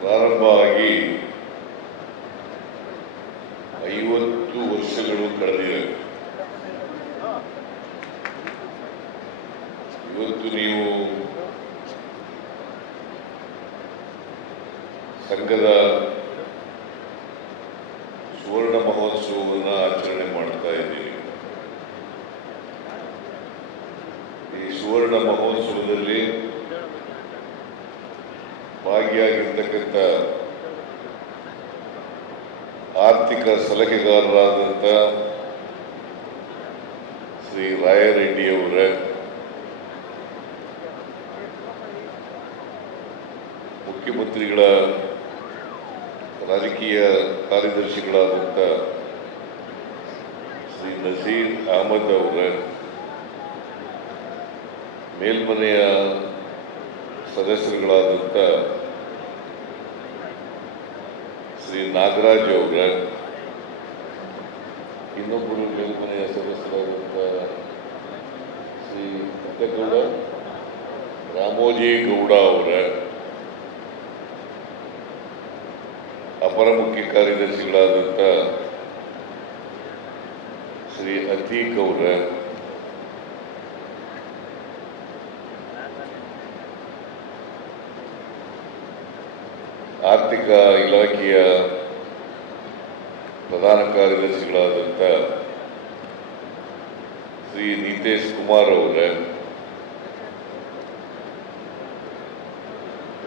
ಪ್ರಾರಂಭ ಆಗಿ ಐವತ್ತು ವರ್ಷಗಳು ಕಳೆದಿವೆ ಇವತ್ತು ನೀವು ಸಂಘದ ಸುವರ್ಣ ಮಹೋತ್ಸವವನ್ನು ಆಚರಣೆ ಮಾಡ್ತಾ ಇದ್ದೀವಿ ಈ ಸುವರ್ಣ ಮಹೋತ್ಸವದಲ್ಲಿ ಭಾಗಿಯಾಗಿರ್ತಕ್ಕಂಥ ಆರ್ಥಿಕ ಸಲಹೆಗಾರರಾದಂಥ ಶ್ರೀ ರಾಯರೆಡ್ಡಿಯವರ ಮುಖ್ಯಮಂತ್ರಿಗಳ ರಾಜಕೀಯ ಕಾರ್ಯದರ್ಶಿಗಳಾದಂಥ ಶ್ರೀ ನಸೀರ್ ಅಹಮದ್ ಅವರ ಮೇಲ್ಮನೆಯ ಸದಸ್ಯರುಗಳಾದಂಥ ಶ್ರೀ ನಾಗರಾಜ್ ಅವರ. ಇನ್ನೊಬ್ಬರು ಮೇಲ್ಮನೆಯ ಸದಸ್ಯರಾದಂಥ ಶ್ರೀ ಗೌಡ ರಾಮೋಜಿ ಗೌಡ ಅವರ. ಅಪರ ಮುಖ್ಯ ಕಾರ್ಯದರ್ಶಿಗಳಾದಂಥ ಶ್ರೀ ಅತೀಕ್ ಅವರ. ಆರ್ಥಿಕ ಇಲಾಖೆಯ ಪ್ರಧಾನ ಕಾರ್ಯದರ್ಶಿಗಳಾದಂಥ ಶ್ರೀ ನಿತೇಶ್ ಕುಮಾರ್ ಅವರೇ,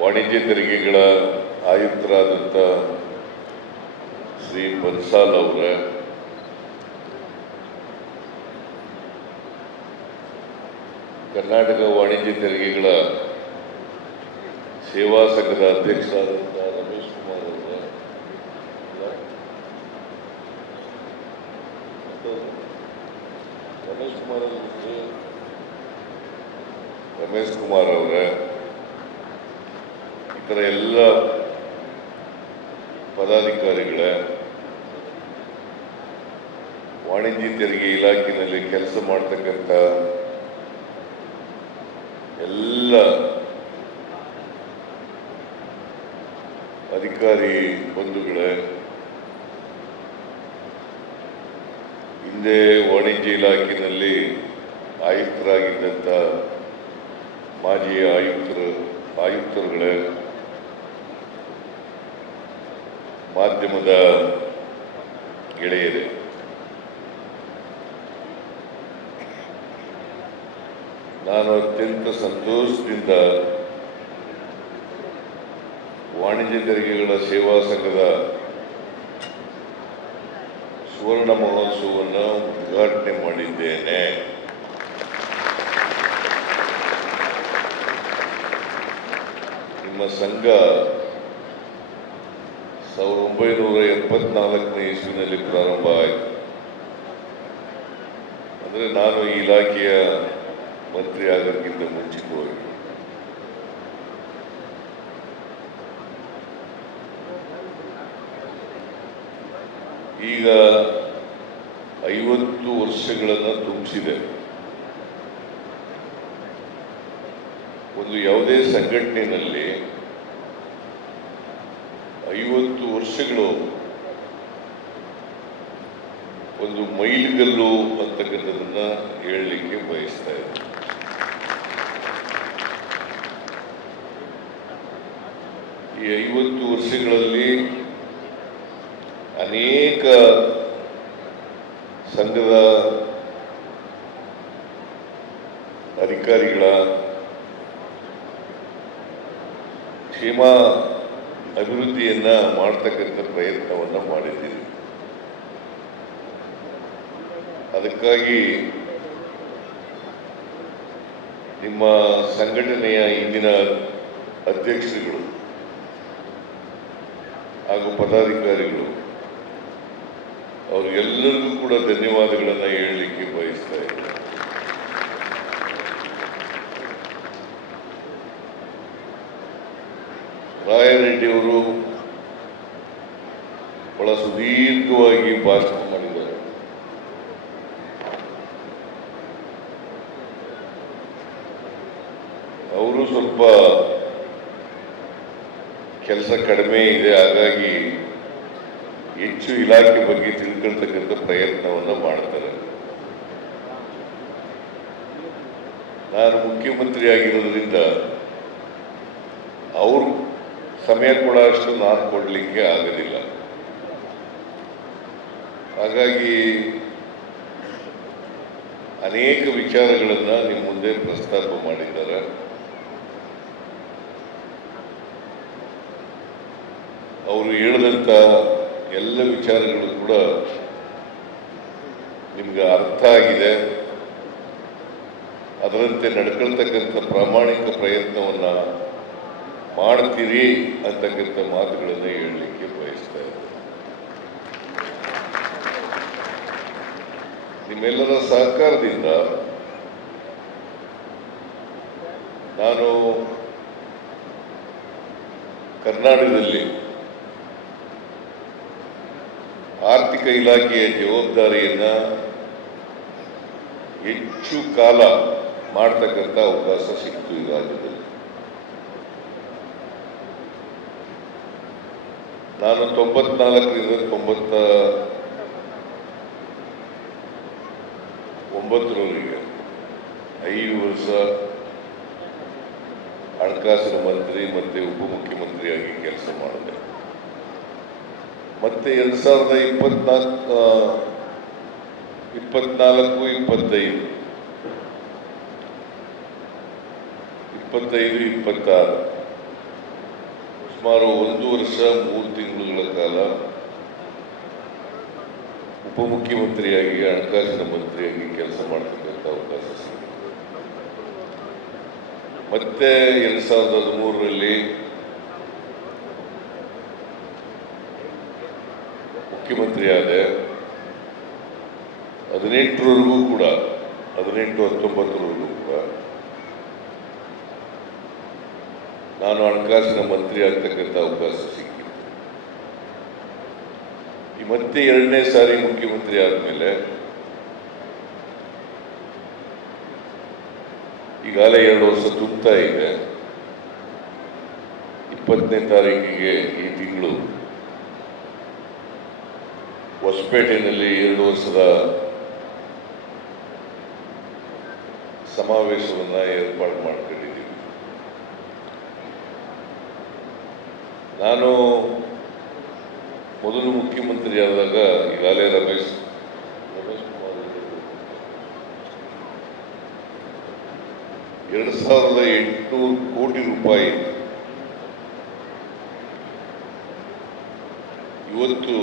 ವಾಣಿಜ್ಯ ತೆರಿಗೆಗಳ ಆಯುಕ್ತರಾದಂಥ ಶ್ರೀ ಬನ್ಸಾಲ್ ಅವರೇ, ಕರ್ನಾಟಕ ವಾಣಿಜ್ಯ ತೆರಿಗೆಗಳ ಸೇವಾ ಸಂಘದ ಅಧ್ಯಕ್ಷರಾದಂಥ ರಮೇಶ್ ಕುಮಾರ್ ಅವರ. ರಮೇಶ್ ಕುಮಾರ್ ಅವರ ರಮೇಶ್ ಕುಮಾರ್ ಅವರ. ಇತರ ಎಲ್ಲ ಪದಾಧಿಕಾರಿಗಳ ವಾಣಿಜ್ಯ ತೆರಿಗೆ ಇಲಾಖೆಯಲ್ಲಿ ಕೆಲಸ ಮಾಡ್ತಕ್ಕಂಥ ಎಲ್ಲ ಅಧಿಕಾರಿ ಬಂಧುಗಳೇ ಹಿಂದೆ ವಾಣಿಜ್ಯ ಇಲಾಖೆಯಲ್ಲಿ ಆಯುಕ್ತರಾಗಿದ್ದಂಥ ಮಾಜಿ ಆಯುಕ್ತರು ಆಯುಕ್ತರುಗಳೇ ಮಾಧ್ಯಮದ ಗೆಳೆಯರೇ. ನಾನು ಅತ್ಯಂತ ಸಂತೋಷದಿಂದ ವಾಣಿಜ್ಯ ತೆರಿಗೆಗಳ ಸೇವಾ ಸಂಘದ ಸುವರ್ಣ ಮಹೋತ್ಸವವನ್ನು ಉದ್ಘಾಟನೆ ಮಾಡಿದ್ದೇನೆ. ನಿಮ್ಮ ಸಂಘ ಸಾವಿರದ ಒಂಬೈನೂರ ಎಪ್ಪತ್ನಾಲ್ಕನೇ ಇಸ್ವಿನಲ್ಲಿ ಪ್ರಾರಂಭ ಆಯಿತು. ಅಂದರೆ ನಾನು ಈ ಇಲಾಖೆಯ ಮಂತ್ರಿ ಆಗೋಕ್ಕಿಂತ ಮುಂಚಿತವಾಗಿ ಈಗ ಐವತ್ತು ವರ್ಷಗಳನ್ನು ತುಂಬಿಸಿದೆ. ಒಂದು ಯಾವುದೇ ಸಂಘಟನೆಯಲ್ಲಿ ಐವತ್ತು ವರ್ಷಗಳು ಒಂದು ಮೈಲಿಗಲ್ಲು ಅಂತಕ್ಕಂಥದನ್ನ ಹೇಳಲಿಕ್ಕೆ ಬಯಸ್ತಾ ಇದೆ ಈ ಐವತ್ತು ವರ್ಷಗಳಲ್ಲಿ ಅನೇಕ ಸಂಘದ ಅಧಿಕಾರಿಗಳ ಕ್ಷೇಮ ಅಭಿವೃದ್ಧಿಯನ್ನ ಮಾಡ್ತಕ್ಕಂಥ ಪ್ರಯತ್ನವನ್ನು ಮಾಡಿದ್ದೀವಿ. ಅದಕ್ಕಾಗಿ ನಿಮ್ಮ ಸಂಘಟನೆಯ ಇಂದಿನ ಅಧ್ಯಕ್ಷರುಗಳು ಹಾಗೂ ಪದಾಧಿಕಾರಿಗಳು ಅವರು ಎಲ್ಲರಿಗೂ ಕೂಡ ಧನ್ಯವಾದಗಳನ್ನು ಹೇಳಲಿಕ್ಕೆ ಬಯಸ್ತಾ ಇದ್ದಾರೆ ರಾಯರೆಡ್ಡಿಯವರು ಬಹಳ ಸುದೀರ್ಘವಾಗಿ ಭಾಷಣ ಮಾಡಿದ್ದಾರೆ. ಅವರು ಸ್ವಲ್ಪ ಕೆಲಸ ಕಡಿಮೆ ಇದೆ, ಹಾಗಾಗಿ ಹೆಚ್ಚು ಇಲಾಖೆ ಬಗ್ಗೆ ತಿಳ್ಕೊಳ್ತಕ್ಕಂಥ ಪ್ರಯತ್ನವನ್ನು ಮಾಡ್ತಾರೆ. ನಾನು ಮುಖ್ಯಮಂತ್ರಿ ಆಗಿರೋದ್ರಿಂದ ಅವ್ರ ಸಮಯ ಕೊಡೋಷ್ಟು ನಾನು ಕೊಡಲಿಕ್ಕೆ ಆಗಲಿಲ್ಲ ಹಾಗಾಗಿ ಅನೇಕ ವಿಚಾರಗಳನ್ನು ನಿಮ್ಮ ಮುಂದೆ ಪ್ರಸ್ತಾಪ ಮಾಡಿದ್ದಾರೆ. ಅವರು ಹೇಳಿದಂಥ ಎಲ್ಲ ವಿಚಾರಗಳು ಕೂಡ ನಿಮ್ಗೆ ಅರ್ಥ ಆಗಿದೆ. ಅದರಂತೆ ನಡ್ಕೊಳ್ತಕ್ಕಂಥ ಪ್ರಾಮಾಣಿಕ ಪ್ರಯತ್ನವನ್ನ ಮಾಡ್ತೀರಿ ಅಂತಕ್ಕಂಥ ಮಾತುಗಳನ್ನು ಹೇಳಲಿಕ್ಕೆ ಬಯಸ್ತಾ ಇದ್ದೆ ನಿಮ್ಮೆಲ್ಲರ ಸಹಕಾರದಿಂದ ನಾನು ಕರ್ನಾಟಕದಲ್ಲಿ ಆರ್ಥಿಕ ಇಲಾಖೆಯ ಜವಾಬ್ದಾರಿಯನ್ನ ಹೆಚ್ಚು ಕಾಲ ಮಾಡ್ತಕ್ಕಂಥ ಅವಕಾಶ ಸಿಕ್ತು ಈ ರಾಜ್ಯದಲ್ಲಿ. ನಾನು ತೊಂಬತ್ನಾಲ್ಕರಿಂದ ತೊಂಬತ್ತ ಒಂಬತ್ತರವರೆಗೆ ಐದು ವರ್ಷ ಹಣಕಾಸಿನ ಮಂತ್ರಿ ಮತ್ತೆ ಉಪಮುಖ್ಯಮಂತ್ರಿಯಾಗಿ ಕೆಲಸ ಮಾಡಿದೆ. ಮತ್ತೆ ಎರಡು ಸಾವಿರದ ಇಪ್ಪತ್ನಾಲ್ಕು ಇಪ್ಪತ್ನಾಲ್ಕು, ಇಪ್ಪತ್ತೈದು. ಇಪ್ಪತ್ತೈದು, ಇಪ್ಪತ್ತಾರು. ಸುಮಾರು ಒಂದು ವರ್ಷ, ಮೂರು ತಿಂಗಳುಗಳ ಕಾಲ ಉಪಮುಖ್ಯಮಂತ್ರಿಯಾಗಿ, ಹಣಕಾಸಿನ ಮಂತ್ರಿಯಾಗಿ ಕೆಲಸ ಮಾಡ್ತಕ್ಕಂಥ ಅವಕಾಶ ಸಿಗುತ್ತೆ ಮತ್ತೆ ಎರಡು ಸಾವಿರದ ಹದಿಮೂರರಲ್ಲಿ ಮುಖ್ಯಮಂತ್ರಿ ಆದೆ ಹದಿನೆಂಟರವರೆಗೂ ಕೂಡ, ಹದಿನೆಂಟು ಹತ್ತೊಂಬತ್ತರವರೆಗೂ ಕೂಡ ನಾನು ಹಣಕಾಸಿನ ಮಂತ್ರಿ ಆಗ್ತಕ್ಕಂಥ ಅವಕಾಶ ಸಿಕ್ಕಿತ್ತು ಈ ಮತ್ತೆ ಎರಡನೇ ಸಾರಿ ಮುಖ್ಯಮಂತ್ರಿ ಆದಮೇಲೆ ಈಗಾಗಲೇ ಎರಡು ವರ್ಷ ತುಂಬುತ್ತಾ ಇದೆ. ಇಪ್ಪತ್ತನೇ ತಾರೀಕಿಗೆ ಈ ತಿಂಗಳು ಹೊಸಪೇಟೆಯಲ್ಲಿ ಎರಡು ವರ್ಷದ ಸಮಾವೇಶವನ್ನು ಏರ್ಪಾಡು ಮಾಡಿಕೊಂಡಿದ್ದೀವಿ. ನಾನು ಮೊದಲು ಮುಖ್ಯಮಂತ್ರಿ ಆದಾಗ ಈಗಾಗಲೇ ರಮೇಶ್ ರಮೇಶ್ ಕುಮಾರ್ ಎರಡು ಸಾವಿರದ ಎಂಟುನೂರು ಕೋಟಿ ರೂಪಾಯಿ ಇವತ್ತು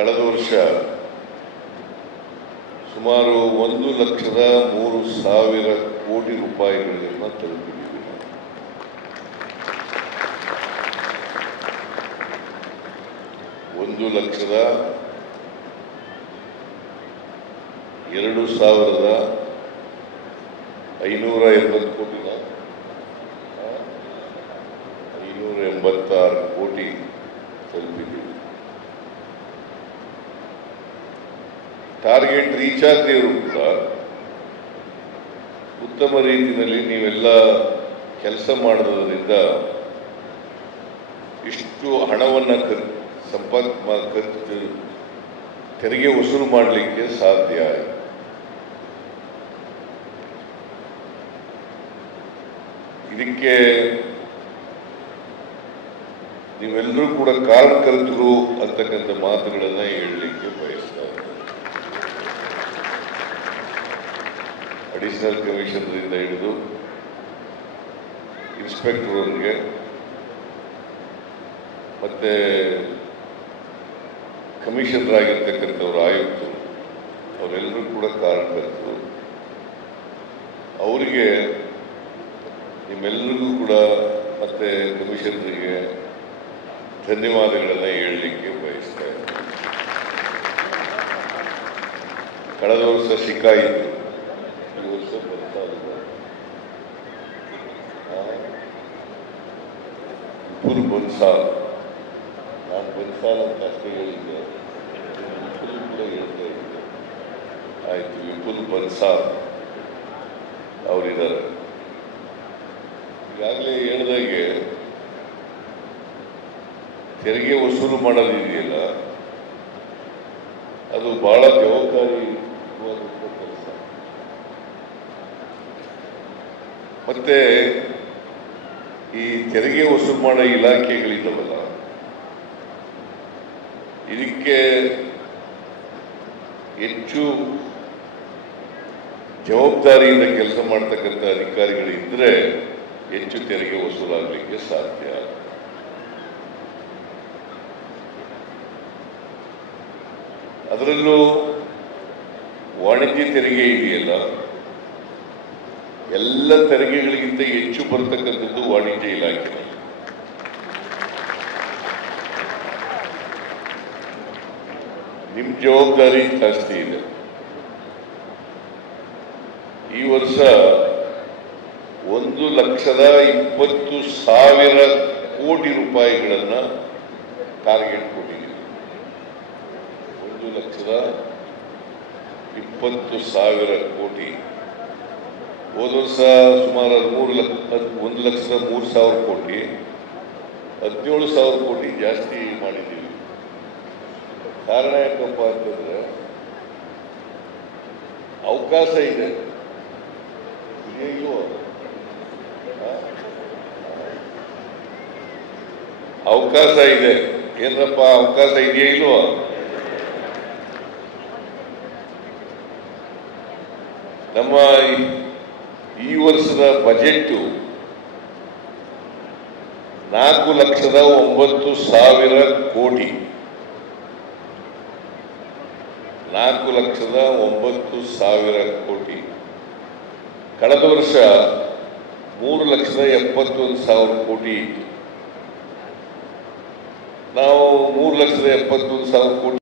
ಕಳೆದ ವರ್ಷ ಸುಮಾರು ಒಂದು ಲಕ್ಷದ ಮೂರು ಸಾವಿರ ಕೋಟಿ ರೂಪಾಯಿಗಳನ್ನು ತಲುಪಿದ್ದೀವಿ. ಒಂದು ಲಕ್ಷದ ಎರಡು ಸಾವಿರದ ಐನೂರ ಎಂಬತ್ತು ಕೋಟಿನ ಆ? ಐನೂರ ಎಂಬತ್ತಾರು ಕೋಟಿ ತಲುಪಿದ್ದೀವಿ ಟಾರ್ಗೆಟ್ ರೀಚ್ ಇರೋ ಕೂಡ ಉತ್ತಮ ರೀತಿಯಲ್ಲಿ ನೀವೆಲ್ಲ ಕೆಲಸ ಮಾಡೋದ್ರಿಂದ ಇಷ್ಟು ಹಣವನ್ನು ಖರ್, ಸಂಪಾದ ಖರ್ಚು ತೆರಿಗೆ ವಸೂಲು ಮಾಡಲಿಕ್ಕೆ ಸಾಧ್ಯ ಇದಕ್ಕೆ ನೀವೆಲ್ಲರೂ ಕೂಡ ಕಾರಣಕರ್ತರು ಅಂತಕ್ಕಂಥ ಮಾತುಗಳನ್ನು ಹೇಳಲಿಕ್ಕೆ ಬಯಸ್ತಾ ಇದ್ದೀನಿ. ಅಡಿಷನಲ್ ಕಮಿಷನರಿಂದ ಹಿಡಿದು ಇನ್ಸ್ಪೆಕ್ಟ್ರವರಿಗೆ ಮತ್ತು ಕಮಿಷನರ್ ಆಗಿರ್ತಕ್ಕಂಥವ್ರು ಆಯುಕ್ತರು, ಅವರೆಲ್ಲರೂ ಕೂಡ ಕಾರಣಕರ್ತರು ಅವರಿಗೆ ನಿಮ್ಮೆಲ್ಲರಿಗೂ ಕೂಡ ಮತ್ತೆ ಕಮಿಷನರಿಗೆ ಧನ್ಯವಾದಗಳನ್ನು ಹೇಳಲಿಕ್ಕೆ ಬಯಸ್ತಾ ಇದ್ದೀನಿ. ಕಳೆದ ವರ್ಷ ಶಿಕಾಯಿತು ಈ ವರ್ಷ ಬರ್ತಾ ಇದೆ ವಿಪುಲ್ ಬನ್ಸಾಲ್ ನಾನು ಬನ್ಸಾಲ್ ಅಂತ ಅಷ್ಟೇ ಹೇಳಿದ್ದೆ ವಿಪುಲ್ ಕೂಡ ಹೇಳ್ತಾ ಇದ್ದೆ ಆಯಿತು, ವಿಪುಲ್ ಬನ್ಸಾಲ್ ಅವರಿದ್ದಾರೆ. ಈಗಾಗಲೇ ಹೇಳ್ದಾಗೆ ತೆರಿಗೆ ವಸೂಲು ಮಾಡೋದಿದೆಯಲ್ಲ, ಅದು ಬಹಳ ಜವಾಬ್ದಾರಿ ಕೆಲಸ. ಮತ್ತೆ ಈ ತೆರಿಗೆ ವಸೂಲು ಮಾಡೋ ಇಲಾಖೆಗಳಿದ್ದಾವಲ್ಲ, ಇದಕ್ಕೆ ಹೆಚ್ಚು ಜವಾಬ್ದಾರಿಯಿಂದ ಕೆಲಸ ಮಾಡ್ತಕ್ಕಂಥ ಅಧಿಕಾರಿಗಳಿದ್ರೆ ಹೆಚ್ಚು ತೆರಿಗೆ ವಸೂಲಾಗಲಿಕ್ಕೆ ಸಾಧ್ಯ. ಅದರಲ್ಲೂ ವಾಣಿಜ್ಯ ತೆರಿಗೆ ಇದೆಯಲ್ಲ ಎಲ್ಲ ತೆರಿಗೆಗಳಿಗಿಂತ ಹೆಚ್ಚು ಬರತಕ್ಕಂಥದ್ದು ವಾಣಿಜ್ಯ ಇಲಾಖೆ. ನಿಮ್ಮ ಜವಾಬ್ದಾರಿ ಜಾಸ್ತಿ ಇದೆ. ಈ ವರ್ಷ ಒಂದು ಲಕ್ಷದ ಇಪ್ಪತ್ತು ಸಾವಿರ ಕೋಟಿ ರೂಪಾಯಿಗಳನ್ನ ಟಾರ್ಗೆಟ್ ಕೊಟ್ಟಿದ್ದೀವಿ. ಒಂದು ಲಕ್ಷದ ಇಪ್ಪತ್ತು ಸಾವಿರ ಕೋಟಿ. ಹೋದ ವರ್ಷ ಸುಮಾರು ಹದಿಮೂರು ಲಕ್ಷ, ಒಂದು ಲಕ್ಷದ ಮೂರು ಸಾವಿರ ಕೋಟಿ, ಹದಿನೇಳು ಸಾವಿರ ಕೋಟಿ ಜಾಸ್ತಿ ಮಾಡಿದ್ದೀವಿ. ಕಾರಣ ಯಾಕಪ್ಪ ಅಂತಂದರೆ, ಅವಕಾಶ ಇದೆ. ಅವಕಾಶ ಇದೆ. ಏನಪ್ಪ, ಅವಕಾಶ ಇದೆಯಾ ಇಲ್ವೋ? ನಮ್ಮ ಈ ವರ್ಷದ ಬಜೆಟ್ ನಾಲ್ಕು ಲಕ್ಷದ ಒಂಬತ್ತು ಸಾವಿರ ಕೋಟಿ. ನಾಲ್ಕು ಲಕ್ಷದ ಒಂಬತ್ತು ಸಾವಿರ ಕೋಟಿ. ಕಳೆದ ವರ್ಷ ಮೂರು ಲಕ್ಷದ ಎಪ್ಪತ್ತೊಂದು ಸಾವಿರ ಕೋಟಿ ಇತ್ತು. ನಾವು ಮೂರು ಲಕ್ಷದ ಎಪ್ಪತ್ತೊಂದು ಸಾವಿರ ಕೋಟಿ